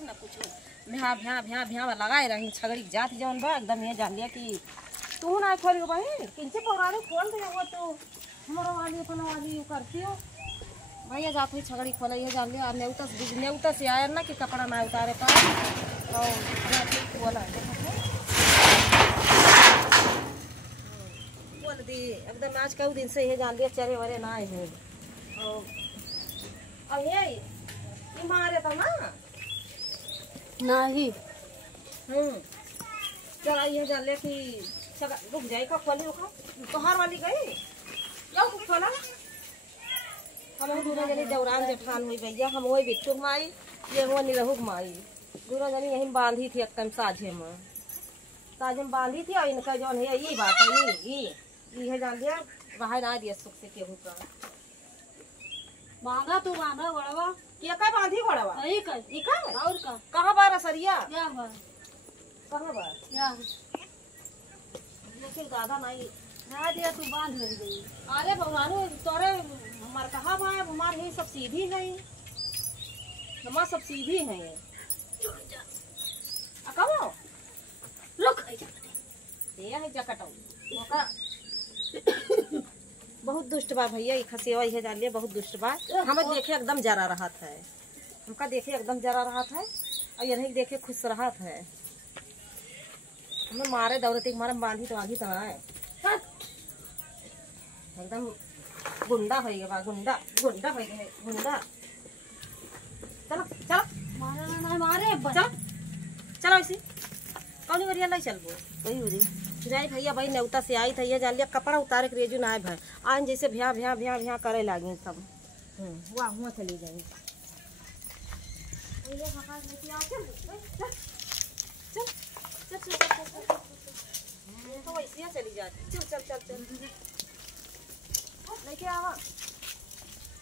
पार ना कुछ भ्या भ्या भ्या भ्या लगाए रही छगड़ी जात जौन बा एकदम ये जान लिया कि तू ना खोल भाई किनसे पौराणिक खोल दे वो तो हमारा वाली अपन वाली करती हो भैया जात हुई छगड़ी खोल ये जान लिया नेउता से आया ना कि कपड़ा ना उतारे पाए और खोला बोल दी एकदम आज कई दिन से ये जान लिया चरे वरे ना आए हैं अब ये मारे तो ना नहीं चला ये जान लिया कि रुक जाए का खोली होगा तोहार वाली गई या खोला हम दूर जनी दौरान जेठान हुई भैया हम वही बिट्टू माई ये हुआ निरहुक माई दूर जनी यहीं बांधी थी एकदम साझे में बांधी थी और इनका जो है ये बात है ये है जान लिया बाहर ना दिया सुख से केहू का बांधा तू बांधा बड़वा क्या का बांधी बड़वा यही कर ई का और का कहां बार सरिया क्या बा कहां बार क्या लेकिन दादा नहीं ना दिया तू बांध ले गई अरे भगवान तोरे हमार कहा बा हमार ही सब सीधी है हमार सब सीधी है कहो रुक ये है जकटो मौका बहुत दुष्ट बा भैया ये खसेवा ये डालिए बहुत दुष्ट बा हमें देखे एकदम जरा रहा है हमका देखे एकदम जरा रहा है और ये नहीं देखे खुश रहा है हमें मारे दौड़ते मारे बांधी तो आधी तना है एकदम गुंडा हो गया बा गुंडा गुंडा हो गया गुंडा चलो चलो मारे ना मारे चलो चलो इसी कौन वरिया नहीं चलबो वही वरी जाई भैया भाई नेउता से आई था ये जान लिया कपड़ा उतारे के रेजू ना है भाई आज जैसे भ्या भ्या भ्या भ्या करे लागे सब वाह हुआ चली जाएंगे तो वैसे चली जाती चल चल चल चल लेके आवा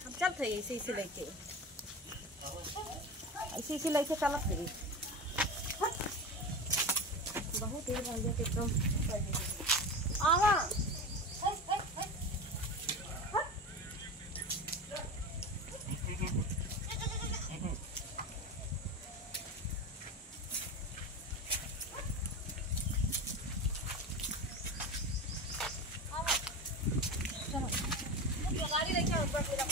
हम चल थे इसी लेके इसी लेके चलत थे बहुत देर हो गया एकदम आवा गाड़ी लेके आओ ऊपर मेरा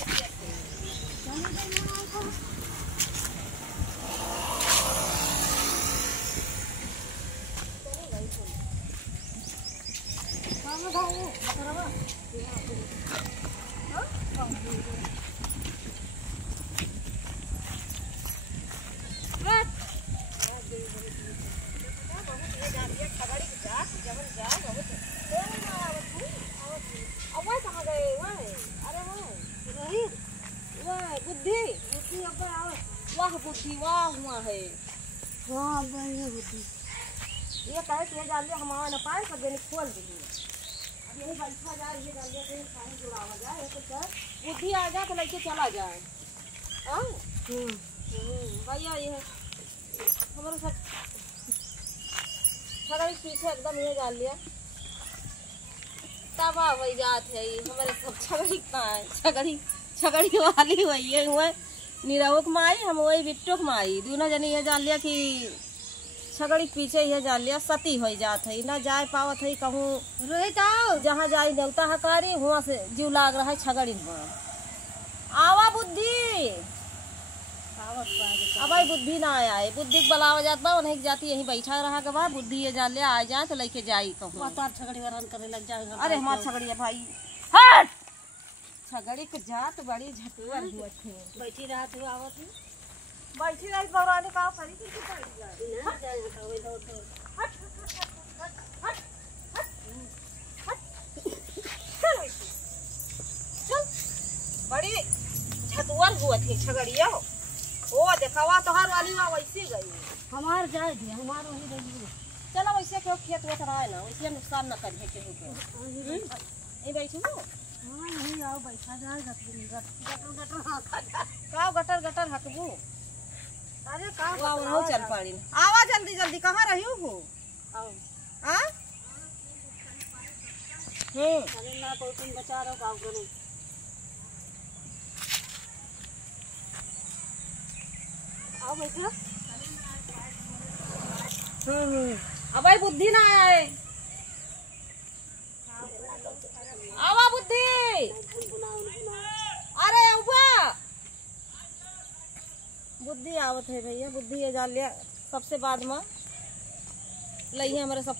बुद्धि वाह हुआ है हां बढ़िया बुद्धि ये कहे कि जान लिया हमारा न पाए सब देने खोल दी अब यही बैठा जाए ये जान लिया कहीं पानी जुड़ावा जाए तो क्या बुद्धि आ जाए तो लेके चला जाए हां भैया ये हमारे सब छगड़ी पीछे एकदम ये जान लिया तबाह हो जात है हमारे सब छगड़ी कहाँ है छगड़ी वाली वही है हुए निरहुक माई हम वही बिट्टुक माई दोनों जनी ये जान लिया कि छगड़ी पीछे ये जान लिया सती हो जात है ना जाए पावत है कहूँ रोहित आओ जहाँ जाए देवता हकारी हुआ से जीव लाग रहा है छगड़ी में आवा बुद्धि अब बुद्धि ना आया है बुद्धि बलावा जात बा नहीं जाती यहीं बैठा रहा के बाद बुद्धि ये जान लिया आ जाए तो लेके जाई कहूँ छगड़ी वरन करे लग जाएगा अरे हमार छगड़ी है भाई हट छगड़ी के जात बड़ी झटुआ हुआ थे बैठी रहा तू आवत बैठी रही बौरानी का करी की पड़ी जाए ना जाए कवे दो तो चल बड़ी झटुआ हुआ थी छगड़िया ओ देखावा तोहार वाली वा वैसे गई हमार जाए दी हमार वही रही चलो वैसे क्यों खेत में रहा है ना वैसे नुकसान न करे के हो ए बैठू हां नहीं आओ बैठा जाए गटर गटर हकबू अरे का वाह चल पड़ी आवा जल्दी जल्दी कहाँ रही हो आओ हां अरे ना तो तुम बचा रहो गाँव करो आओ बैठो अब भाई बुद्धि ना आया है। आवा बुद्धि, अरे उबा बुद्धि आवत है भैया, बुद्धि ये जान लिया सबसे बाद में लई है हमारे सब।